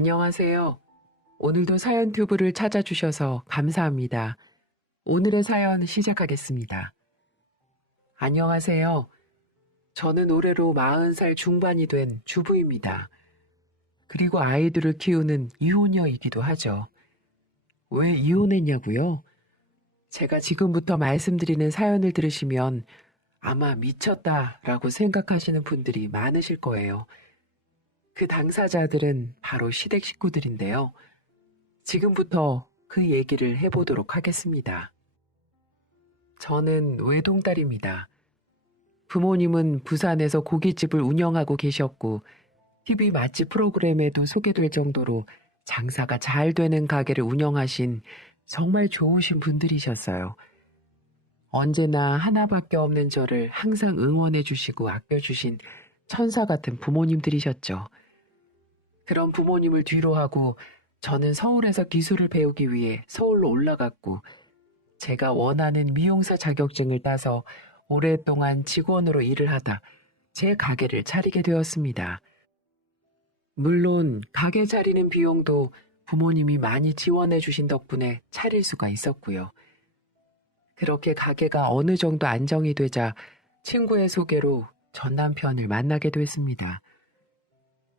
안녕하세요. 오늘도 사연 튜브를 찾아주셔서 감사합니다. 오늘의 사연 시작하겠습니다. 안녕하세요. 저는 올해로 40살 중반이 된 주부입니다. 그리고 아이들을 키우는 이혼녀이기도 하죠. 왜 이혼했냐고요? 제가 지금부터 말씀드리는 사연을 들으시면 아마 미쳤다라고 생각하시는 분들이 많으실 거예요. 그 당사자들은 바로 시댁 식구들인데요. 지금부터 그 얘기를 해보도록 하겠습니다. 저는 외동딸입니다. 부모님은 부산에서 고깃집을 운영하고 계셨고 TV 맛집 프로그램에도 소개될 정도로 장사가 잘 되는 가게를 운영하신 정말 좋으신 분들이셨어요. 언제나 하나밖에 없는 저를 항상 응원해 주시고 아껴주신 천사 같은 부모님들이셨죠. 그런 부모님을 뒤로 하고 저는 서울에서 기술을 배우기 위해 서울로 올라갔고 제가 원하는 미용사 자격증을 따서 오랫동안 직원으로 일을 하다 제 가게를 차리게 되었습니다. 물론 가게 차리는 비용도 부모님이 많이 지원해 주신 덕분에 차릴 수가 있었고요. 그렇게 가게가 어느 정도 안정이 되자 친구의 소개로 전 남편을 만나게 됐습니다.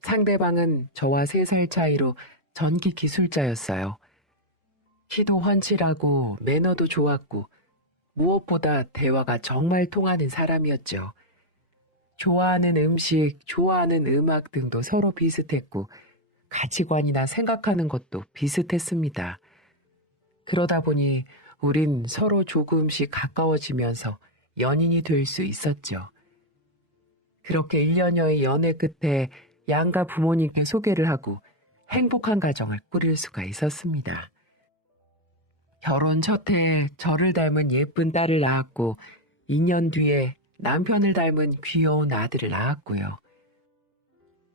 상대방은 저와 3살 차이로 전기 기술자였어요. 키도 훤칠하고 매너도 좋았고 무엇보다 대화가 정말 통하는 사람이었죠. 좋아하는 음식, 좋아하는 음악 등도 서로 비슷했고 가치관이나 생각하는 것도 비슷했습니다. 그러다 보니 우린 서로 조금씩 가까워지면서 연인이 될 수 있었죠. 그렇게 1년여의 연애 끝에 양가 부모님께 소개를 하고 행복한 가정을 꾸릴 수가 있었습니다. 결혼 첫 해에 저를 닮은 예쁜 딸을 낳았고 2년 뒤에 남편을 닮은 귀여운 아들을 낳았고요.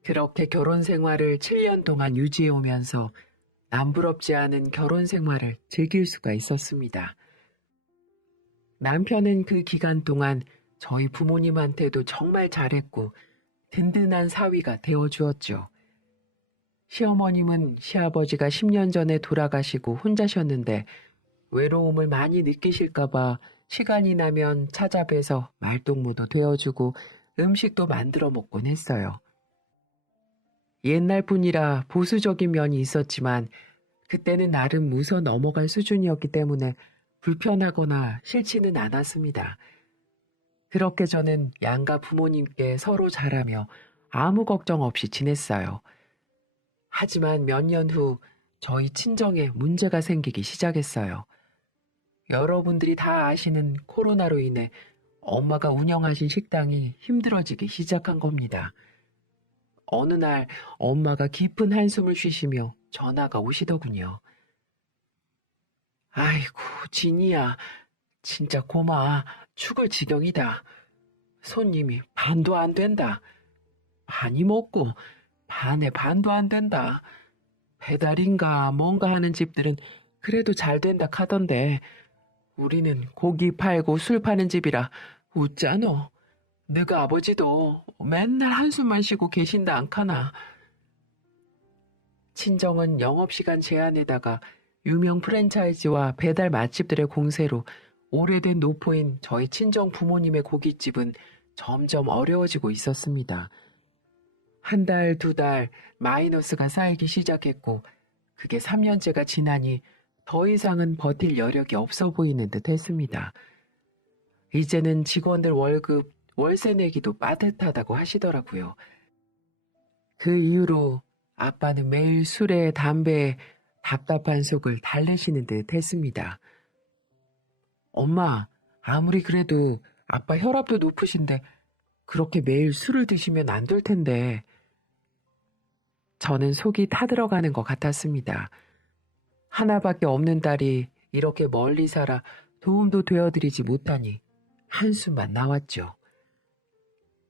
그렇게 결혼 생활을 7년 동안 유지해 오면서 남부럽지 않은 결혼 생활을 즐길 수가 있었습니다. 남편은 그 기간 동안 저희 부모님한테도 정말 잘했고 든든한 사위가 되어주었죠. 시어머님은 시아버지가 10년 전에 돌아가시고 혼자셨는데 외로움을 많이 느끼실까봐 시간이 나면 찾아뵈서 말동무도 되어주고 음식도 만들어 먹곤 했어요. 옛날 분이라 보수적인 면이 있었지만 그때는 나름 웃어 넘어갈 수준이었기 때문에 불편하거나 싫지는 않았습니다. 그렇게 저는 양가 부모님께 서로 잘하며 아무 걱정 없이 지냈어요. 하지만 몇 년 후 저희 친정에 문제가 생기기 시작했어요. 여러분들이 다 아시는 코로나로 인해 엄마가 운영하신 식당이 힘들어지기 시작한 겁니다. 어느 날 엄마가 깊은 한숨을 쉬시며 전화가 오시더군요. 아이고, 진이야. 진짜 고마워. 죽을 지경이다. 손님이 반도 안 된다. 반이 먹고 반에 반도 안 된다. 배달인가 뭔가 하는 집들은 그래도 잘 된다 카던데 우리는 고기 팔고 술 파는 집이라 웃자노. 너가 아버지도 맨날 한숨만 쉬고 계신다 않카나. 친정은 영업시간 제한에다가 유명 프랜차이즈와 배달 맛집들의 공세로 오래된 노포인 저희 친정 부모님의 고깃집은 점점 어려워지고 있었습니다. 한 달, 2달 마이너스가 쌓이기 시작했고 그게 3년째가 지나니 더 이상은 버틸 여력이 없어 보이는 듯 했습니다. 이제는 직원들 월급, 월세 내기도 빠듯하다고 하시더라고요. 그 이후로 아빠는 매일 술에 담배에 답답한 속을 달래시는 듯 했습니다. 엄마, 아무리 그래도 아빠 혈압도 높으신데 그렇게 매일 술을 드시면 안 될 텐데. 저는 속이 타들어가는 것 같았습니다. 하나밖에 없는 딸이 이렇게 멀리 살아 도움도 되어드리지 못하니 한숨만 나왔죠.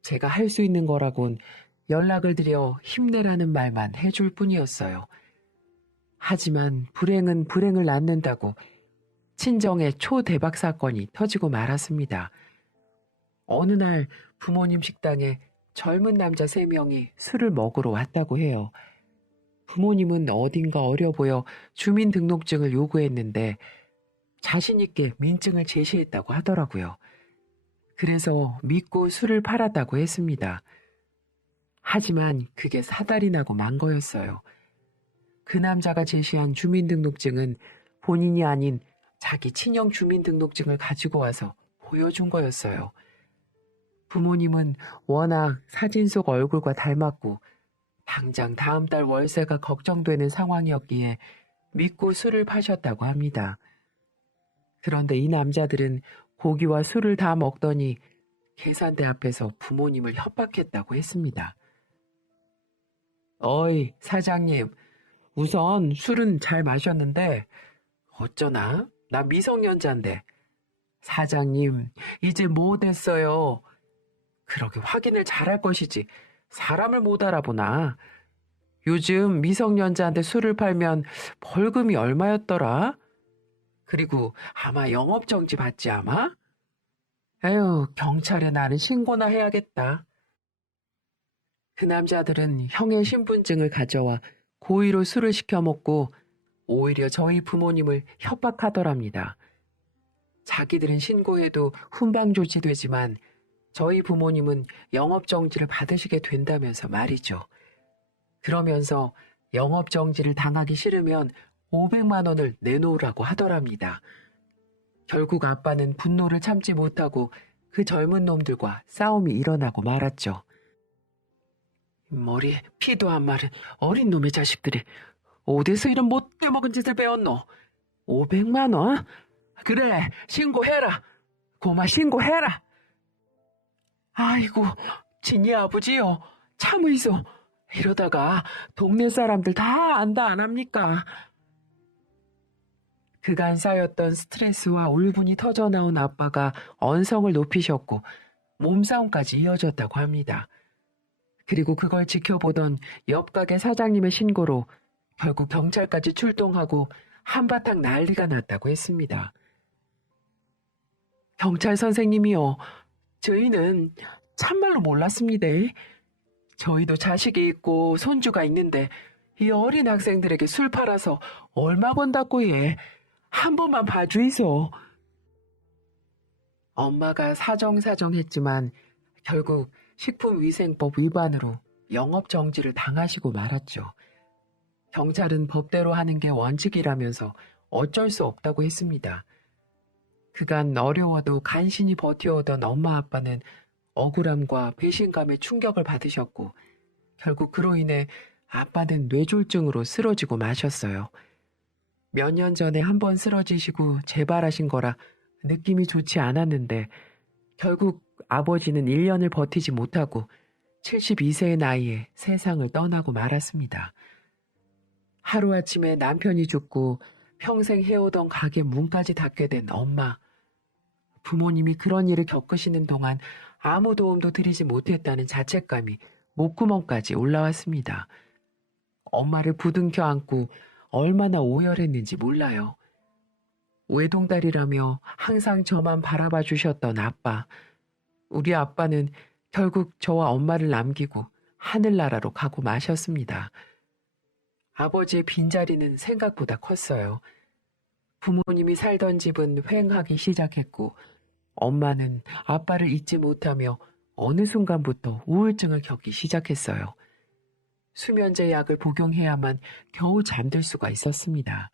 제가 할 수 있는 거라곤 연락을 드려 힘내라는 말만 해줄 뿐이었어요. 하지만 불행은 불행을 낳는다고 친정의 초대박 사건이 터지고 말았습니다. 어느 날 부모님 식당에 젊은 남자 3명이 술을 먹으러 왔다고 해요. 부모님은 어딘가 어려 보여 주민등록증을 요구했는데 자신 있게 민증을 제시했다고 하더라고요. 그래서 믿고 술을 팔았다고 했습니다. 하지만 그게 사달이 나고 만 거였어요. 그 남자가 제시한 주민등록증은 본인이 아닌 자기 친형 주민등록증을 가지고 와서 보여준 거였어요. 부모님은 워낙 사진 속 얼굴과 닮았고 당장 다음 달 월세가 걱정되는 상황이었기에 믿고 술을 파셨다고 합니다. 그런데 이 남자들은 고기와 술을 다 먹더니 계산대 앞에서 부모님을 협박했다고 했습니다. 어이, 사장님, 우선 술은 잘 마셨는데 어쩌나? 나 미성년자인데. 사장님, 이제 뭐 됐어요? 그러게 확인을 잘할 것이지. 사람을 못 알아보나? 요즘 미성년자한테 술을 팔면 벌금이 얼마였더라? 그리고 아마 영업정지 받지 아마? 에휴, 경찰에 나는 신고나 해야겠다. 그 남자들은 형의 신분증을 가져와 고의로 술을 시켜 먹고 오히려 저희 부모님을 협박하더랍니다. 자기들은 신고해도 훈방 조치되지만 저희 부모님은 영업정지를 받으시게 된다면서 말이죠. 그러면서 영업정지를 당하기 싫으면 500만 원을 내놓으라고 하더랍니다. 결국 아빠는 분노를 참지 못하고 그 젊은 놈들과 싸움이 일어나고 말았죠. 머리에 피도 안 마른 어린 놈의 자식들이 어디서 이런 못돼 먹은 짓을 배웠노? 500만 원? 그래, 신고해라. 고마 신고해라. 아이고, 진이 아버지요. 참으이소. 이러다가 동네 사람들 다 안다 안 합니까? 그간 쌓였던 스트레스와 울분이 터져나온 아빠가 언성을 높이셨고 몸싸움까지 이어졌다고 합니다. 그리고 그걸 지켜보던 옆 가게 사장님의 신고로 결국 경찰까지 출동하고 한바탕 난리가 났다고 했습니다. 경찰 선생님이요. 저희는 참말로 몰랐습니다. 저희도 자식이 있고 손주가 있는데 이 어린 학생들에게 술 팔아서 얼마 번다고 해. 한 번만 봐주이소. 엄마가 사정사정했지만 결국 식품위생법 위반으로 영업정지를 당하시고 말았죠. 경찰은 법대로 하는 게 원칙이라면서 어쩔 수 없다고 했습니다. 그간 어려워도 간신히 버텨오던 엄마 아빠는 억울함과 배신감에 충격을 받으셨고 결국 그로 인해 아빠는 뇌졸중으로 쓰러지고 마셨어요. 몇 년 전에 한 번 쓰러지시고 재발하신 거라 느낌이 좋지 않았는데 결국 아버지는 1년을 버티지 못하고 72세의 나이에 세상을 떠나고 말았습니다. 하루아침에 남편이 죽고 평생 해오던 가게 문까지 닫게 된 엄마. 부모님이 그런 일을 겪으시는 동안 아무 도움도 드리지 못했다는 자책감이 목구멍까지 올라왔습니다. 엄마를 부둥켜 안고 얼마나 오열했는지 몰라요. 외동딸이라며 항상 저만 바라봐 주셨던 아빠. 우리 아빠는 결국 저와 엄마를 남기고 하늘나라로 가고 마셨습니다. 아버지의 빈자리는 생각보다 컸어요. 부모님이 살던 집은 휑하기 시작했고 엄마는 아빠를 잊지 못하며 어느 순간부터 우울증을 겪기 시작했어요. 수면제 약을 복용해야만 겨우 잠들 수가 있었습니다.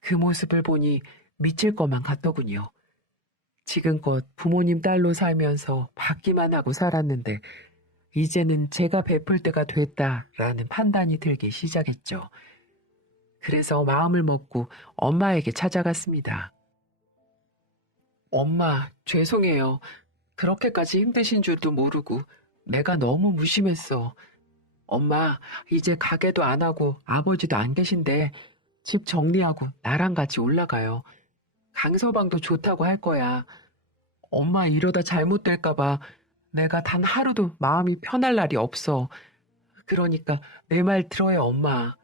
그 모습을 보니 미칠 것만 같더군요. 지금껏 부모님 딸로 살면서 받기만 하고 살았는데 이제는 제가 베풀 때가 됐다라는 판단이 들기 시작했죠. 그래서 마음을 먹고 엄마에게 찾아갔습니다. 엄마, 죄송해요. 그렇게까지 힘드신 줄도 모르고 내가 너무 무심했어. 엄마, 이제 가게도 안 하고 아버지도 안 계신데 집 정리하고 나랑 같이 올라가요. 강서방도 좋다고 할 거야. 엄마 이러다 잘못될까봐 내가 단 하루도 마음이 편할 날이 없어. 그러니까 내 말 들어요, 엄마.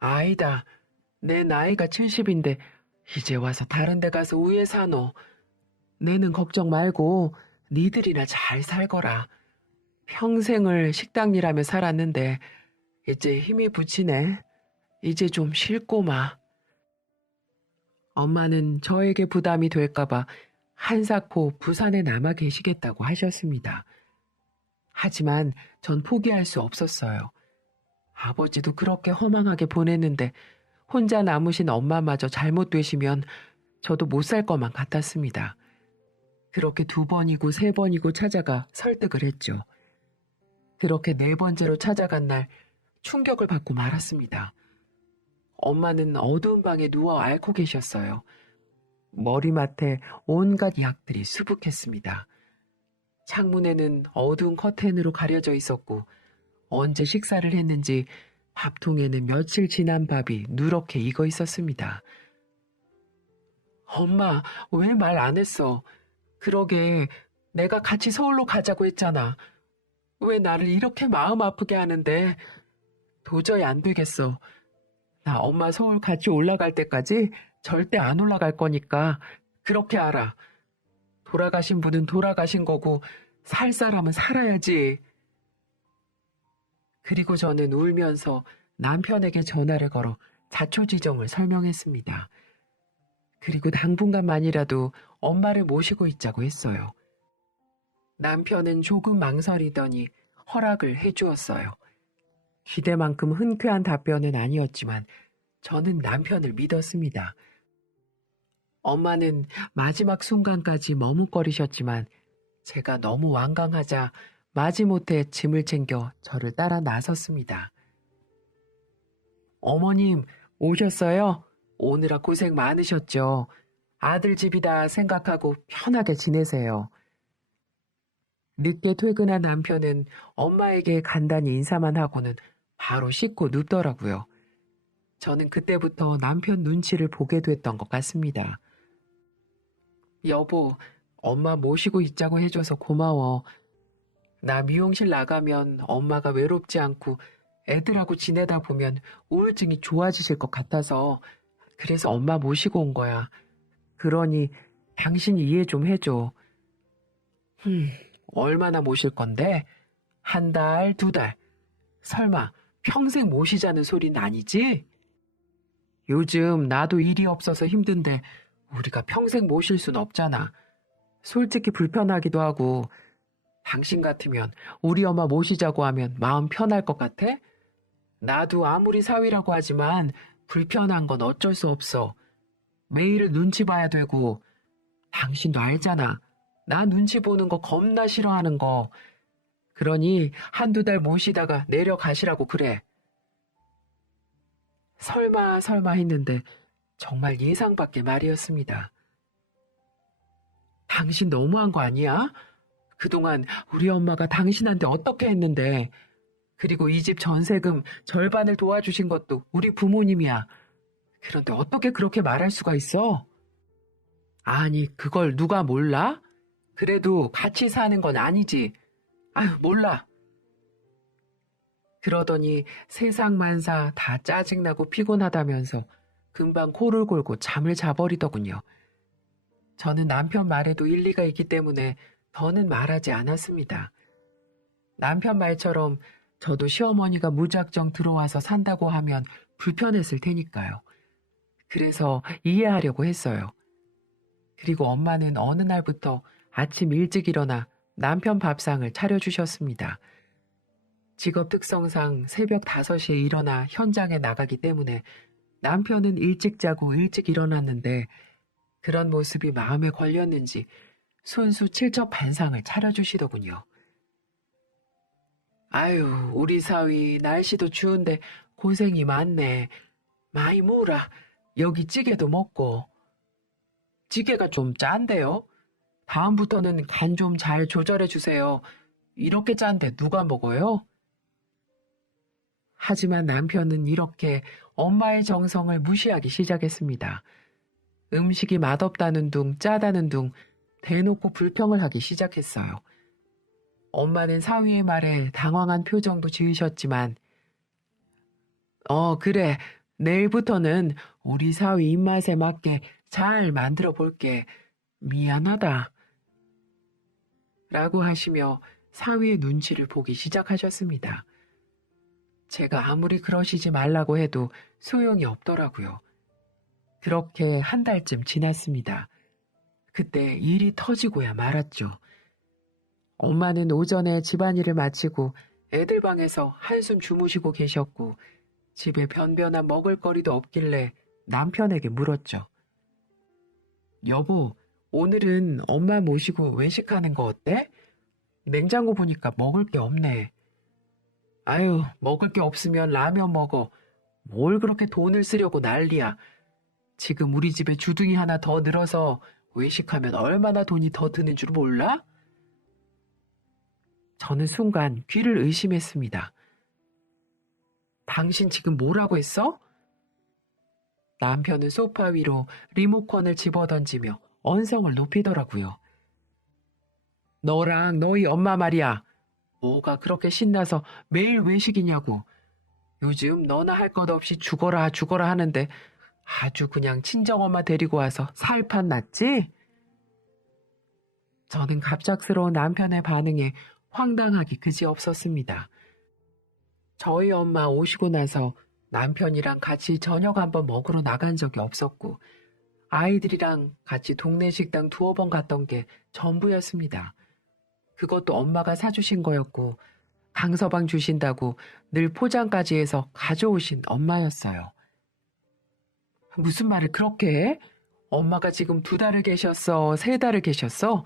아이다. 내 나이가 70인데 이제 와서 다른 데 가서 우에 사노. 내는 걱정 말고 니들이나 잘 살거라. 평생을 식당 일하며 살았는데 이제 힘이 붙이네. 이제 좀 쉴꼬마. 엄마는 저에게 부담이 될까봐 한사코 부산에 남아 계시겠다고 하셨습니다. 하지만 전 포기할 수 없었어요. 아버지도 그렇게 허망하게 보냈는데 혼자 남으신 엄마마저 잘못되시면 저도 못 살 것만 같았습니다. 그렇게 2번이고 3번이고 찾아가 설득을 했죠. 그렇게 4번째로 찾아간 날 충격을 받고 말았습니다. 엄마는 어두운 방에 누워 앓고 계셨어요. 머리맡에 온갖 약들이 수북했습니다. 창문에는 어두운 커튼으로 가려져 있었고 언제 식사를 했는지 밥통에는 며칠 지난 밥이 누렇게 익어 있었습니다. 엄마, 왜 말 안 했어? 그러게, 내가 같이 서울로 가자고 했잖아. 왜 나를 이렇게 마음 아프게 하는데? 도저히 안 되겠어. 나 엄마 서울 같이 올라갈 때까지 절대 안 올라갈 거니까 그렇게 알아. 돌아가신 분은 돌아가신 거고 살 사람은 살아야지. 그리고 저는 울면서 남편에게 전화를 걸어 자초지종을 설명했습니다. 그리고 당분간만이라도 엄마를 모시고 있자고 했어요. 남편은 조금 망설이더니 허락을 해주었어요. 기대만큼 흔쾌한 답변은 아니었지만 저는 남편을 믿었습니다. 엄마는 마지막 순간까지 머뭇거리셨지만 제가 너무 완강하자 마지못해 짐을 챙겨 저를 따라 나섰습니다. 어머님, 오셨어요? 오느라 고생 많으셨죠? 아들 집이다 생각하고 편하게 지내세요. 늦게 퇴근한 남편은 엄마에게 간단히 인사만 하고는 바로 씻고 눕더라고요. 저는 그때부터 남편 눈치를 보게 됐던 것 같습니다. 여보, 엄마 모시고 있자고 해줘서 고마워. 나 미용실 나가면 엄마가 외롭지 않고 애들하고 지내다 보면 우울증이 좋아지실 것 같아서 그래서 엄마 모시고 온 거야. 그러니 당신이 이해 좀 해줘. 얼마나 모실 건데? 1달, 2달. 설마 평생 모시자는 소리는 아니지? 요즘 나도 일이 없어서 힘든데 우리가 평생 모실 순 없잖아. 솔직히 불편하기도 하고 당신 같으면 우리 엄마 모시자고 하면 마음 편할 것 같아? 나도 아무리 사위라고 하지만 불편한 건 어쩔 수 없어. 매일을 눈치 봐야 되고 당신도 알잖아. 나 눈치 보는 거 겁나 싫어하는 거. 그러니 1~2달 모시다가 내려가시라고 그래. 설마 했는데 정말 예상 밖의 말이었습니다. 당신 너무한 거 아니야? 그동안 우리 엄마가 당신한테 어떻게 했는데, 그리고 이 집 전세금 절반을 도와주신 것도 우리 부모님이야. 그런데 어떻게 그렇게 말할 수가 있어? 아니, 그걸 누가 몰라? 그래도 같이 사는 건 아니지. 아유, 몰라. 그러더니 세상만사 다 짜증나고 피곤하다면서 금방 코를 골고 잠을 자버리더군요. 저는 남편 말에도 일리가 있기 때문에 더는 말하지 않았습니다. 남편 말처럼 저도 시어머니가 무작정 들어와서 산다고 하면 불편했을 테니까요. 그래서 이해하려고 했어요. 그리고 엄마는 어느 날부터 아침 일찍 일어나 남편 밥상을 차려주셨습니다. 직업 특성상 새벽 5시에 일어나 현장에 나가기 때문에 남편은 일찍 자고 일찍 일어났는데 그런 모습이 마음에 걸렸는지 손수 칠첩반상을 차려주시더군요. 아유, 우리 사위 날씨도 추운데 고생이 많네. 많이 먹으라. 여기 찌개도 먹고. 찌개가 좀 짠데요? 다음부터는 간 좀 잘 조절해 주세요. 이렇게 짠데 누가 먹어요? 하지만 남편은 이렇게 엄마의 정성을 무시하기 시작했습니다. 음식이 맛없다는 둥 짜다는 둥 대놓고 불평을 하기 시작했어요. 엄마는 사위의 말에 당황한 표정도 지으셨지만 그래. 내일부터는 우리 사위 입맛에 맞게 잘 만들어 볼게. 미안하다. 라고 하시며 사위의 눈치를 보기 시작하셨습니다. 제가 아무리 그러시지 말라고 해도 소용이 없더라고요. 그렇게 한 달쯤 지났습니다. 그때 일이 터지고야 말았죠. 엄마는 오전에 집안일을 마치고 애들 방에서 한숨 주무시고 계셨고 집에 변변한 먹을거리도 없길래 남편에게 물었죠. 여보, 오늘은 엄마 모시고 외식하는 거 어때? 냉장고 보니까 먹을 게 없네. 아유, 먹을 게 없으면 라면 먹어. 뭘 그렇게 돈을 쓰려고 난리야. 지금 우리 집에 주둥이 하나 더 늘어서 외식하면 얼마나 돈이 더 드는 줄 몰라? 저는 순간 귀를 의심했습니다. 당신 지금 뭐라고 했어? 남편은 소파 위로 리모컨을 집어던지며 언성을 높이더라고요. 너랑 너희 엄마 말이야. 뭐가 그렇게 신나서 매일 외식이냐고. 요즘 너나 할 것 없이 죽어라 죽어라 하는데 아주 그냥 친정엄마 데리고 와서 살판 났지? 저는 갑작스러운 남편의 반응에 황당하기 그지없었습니다. 저희 엄마 오시고 나서 남편이랑 같이 저녁 한번 먹으러 나간 적이 없었고 아이들이랑 같이 동네 식당 두어 번 갔던 게 전부였습니다. 그것도 엄마가 사주신 거였고 강서방 주신다고 늘 포장까지 해서 가져오신 엄마였어요. 무슨 말을 그렇게 해? 엄마가 지금 2달을 계셨어? 3달을 계셨어?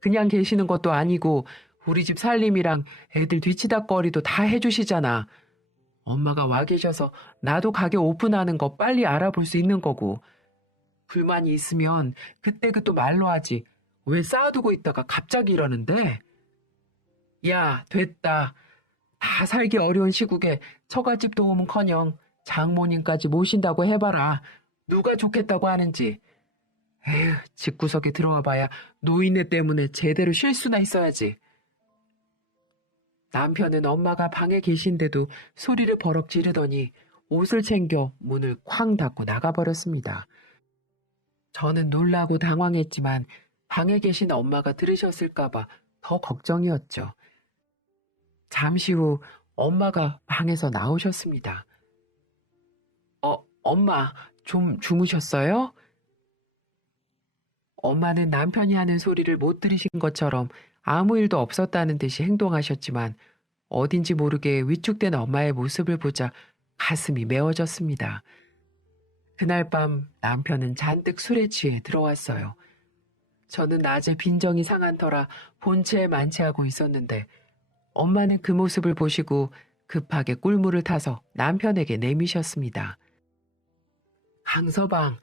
그냥 계시는 것도 아니고 우리 집 살림이랑 애들 뒤치다꺼리도 다 해주시잖아. 엄마가 와 계셔서 나도 가게 오픈하는 거 빨리 알아볼 수 있는 거고. 불만이 있으면 그때 또 말로 하지. 왜 쌓아두고 있다가 갑자기 이러는데? 야, 됐다. 다 살기 어려운 시국에 처갓집 도움은커녕 장모님까지 모신다고 해봐라. 누가 좋겠다고 하는지. 에휴, 집구석에 들어와 봐야 노인네 때문에 제대로 쉴 수나 있어야지. 남편은 엄마가 방에 계신데도 소리를 버럭 지르더니 옷을 챙겨 문을 쾅 닫고 나가버렸습니다. 저는 놀라고 당황했지만 방에 계신 엄마가 들으셨을까봐 더 걱정이었죠. 잠시 후 엄마가 방에서 나오셨습니다. 엄마, 좀 주무셨어요? 엄마는 남편이 하는 소리를 못 들으신 것처럼 아무 일도 없었다는 듯이 행동하셨지만 어딘지 모르게 위축된 엄마의 모습을 보자 가슴이 메워졌습니다. 그날 밤 남편은 잔뜩 술에 취해 들어왔어요. 저는 낮에 빈정이 상한 터라 본체에 만취하고 있었는데 엄마는 그 모습을 보시고 급하게 꿀물을 타서 남편에게 내미셨습니다. 강서방,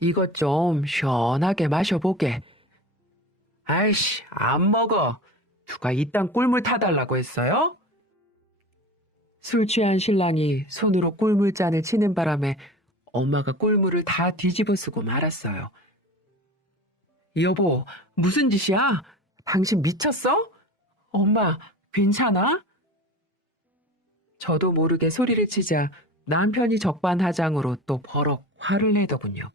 이것 좀 시원하게 마셔보게. 아이씨, 안 먹어. 누가 이딴 꿀물 타달라고 했어요? 술 취한 신랑이 손으로 꿀물잔을 치는 바람에 엄마가 꿀물을 다 뒤집어 쓰고 말았어요. 여보, 무슨 짓이야? 당신 미쳤어? 엄마, 괜찮아? 저도 모르게 소리를 치자 남편이 적반하장으로 또 버럭 화를 내더군요.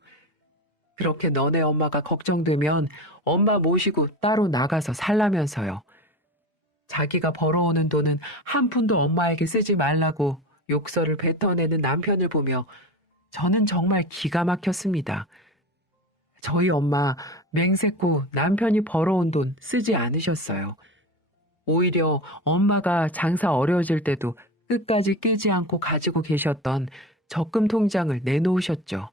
그렇게 너네 엄마가 걱정되면 엄마 모시고 따로 나가서 살라면서요. 자기가 벌어오는 돈은 한 푼도 엄마에게 쓰지 말라고 욕설을 뱉어내는 남편을 보며 저는 정말 기가 막혔습니다. 저희 엄마 맹세코 남편이 벌어온 돈 쓰지 않으셨어요. 오히려 엄마가 장사 어려워질 때도 끝까지 깨지 않고 가지고 계셨던 적금 통장을 내놓으셨죠.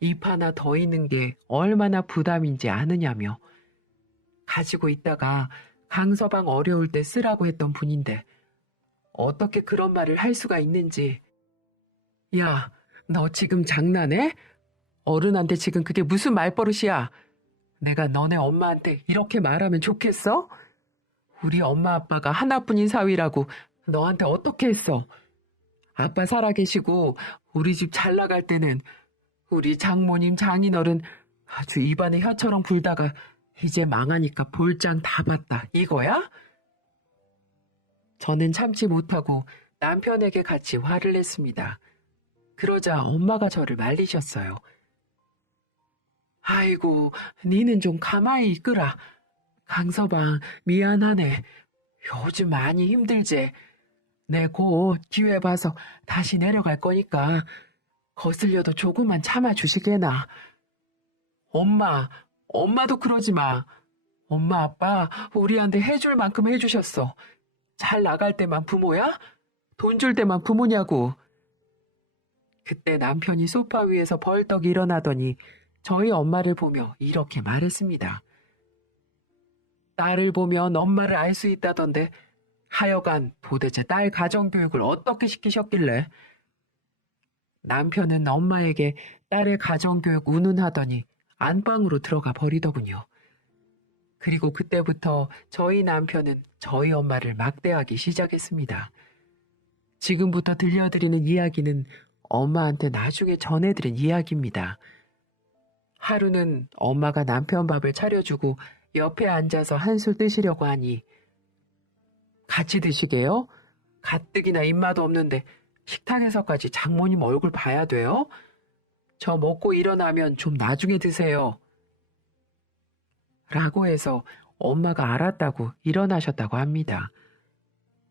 입 하나 더 있는 게 얼마나 부담인지 아느냐며. 가지고 있다가 강서방 어려울 때 쓰라고 했던 분인데 어떻게 그런 말을 할 수가 있는지. 야, 너 지금 장난해? 어른한테 지금 그게 무슨 말버릇이야? 내가 너네 엄마한테 이렇게 말하면 좋겠어? 우리 엄마 아빠가 하나뿐인 사위라고 너한테 어떻게 했어? 아빠 살아계시고 우리 집 잘 나갈 때는 우리 장모님 장인어른 아주 입안에 혀처럼 불다가 이제 망하니까 볼장 다 봤다 이거야? 저는 참지 못하고 남편에게 같이 화를 냈습니다. 그러자 엄마가 저를 말리셨어요. 아이고, 니는 좀 가만히 있거라. 강서방, 미안하네. 요즘 많이 힘들지. 내 곧 기회 봐서 다시 내려갈 거니까 거슬려도 조금만 참아주시게나. 엄마도 그러지 마. 엄마, 아빠, 우리한테 해줄 만큼 해주셨어. 잘 나갈 때만 부모야? 돈 줄 때만 부모냐고. 그때 남편이 소파 위에서 벌떡 일어나더니 저희 엄마를 보며 이렇게 말했습니다. 딸을 보면 엄마를 알 수 있다던데 하여간 도대체 딸 가정교육을 어떻게 시키셨길래? 남편은 엄마에게 딸의 가정교육 운운하더니 안방으로 들어가 버리더군요. 그리고 그때부터 저희 남편은 저희 엄마를 막대하기 시작했습니다. 지금부터 들려드리는 이야기는 엄마한테 나중에 전해드린 이야기입니다. 하루는 엄마가 남편 밥을 차려주고 옆에 앉아서 한술 뜨시려고 하니 같이 드시게요? 가뜩이나 입맛 없는데 식탁에서까지 장모님 얼굴 봐야 돼요? 저 먹고 일어나면 좀 나중에 드세요. 라고 해서 엄마가 알았다고 일어나셨다고 합니다.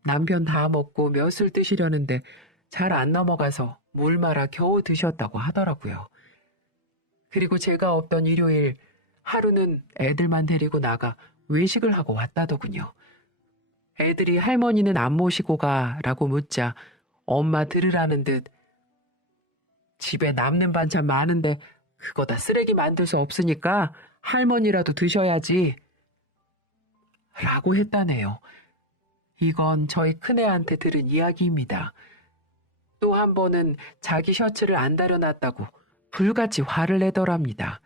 남편 다 먹고 몇 술 뜨시려는데 잘 안 넘어가서 물 말아 겨우 드셨다고 하더라고요. 그리고 제가 없던 일요일 하루는 애들만 데리고 나가 외식을 하고 왔다더군요. 애들이 할머니는 안 모시고 가라고 묻자 엄마 들으라는 듯 집에 남는 반찬 많은데 그거 다 쓰레기 만들 수 없으니까 할머니라도 드셔야지 라고 했다네요. 이건 저희 큰애한테 들은 이야기입니다. 또 한 번은 자기 셔츠를 안 다려놨다고 불같이 화를 내더랍니다.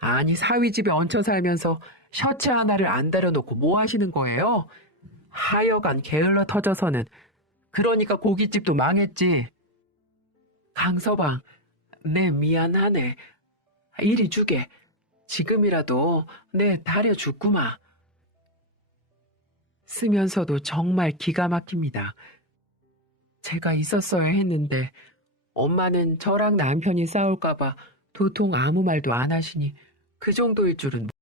아니 사위 집에 얹혀 살면서 셔츠 하나를 안 다려놓고 뭐 하시는 거예요? 하여간 게을러 터져서는 그러니까 고깃집도 망했지. 강서방, 내 미안하네. 이리 주게. 지금이라도 내 다려주구마. 쓰면서도 정말 기가 막힙니다. 제가 있었어야 했는데 엄마는 저랑 남편이 싸울까봐 도통 아무 말도 안 하시니 그 정도일 줄은